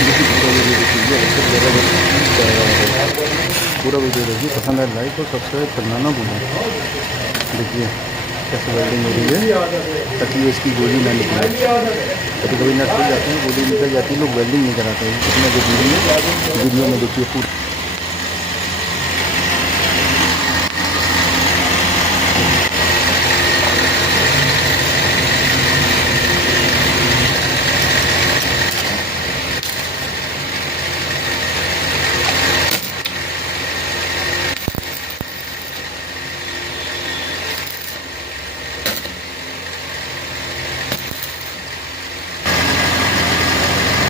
देखिए पूरा वीडियो देखिए, अच्छा ज़्यादा पूरा वीडियो देखिए, पसंद आए लाइक और सब्सक्राइब करना ना भूलें। देखिए कैसे वेल्डिंग हो रही है ताकि ये इसकी गोली ना निकले। कभी कभी नट खुल जाते हैं, गोली निकल जाती है, लोग वेल्डिंग नहीं कराते हैं। कितना जरूरी है वीडियो में देखिए पूरा।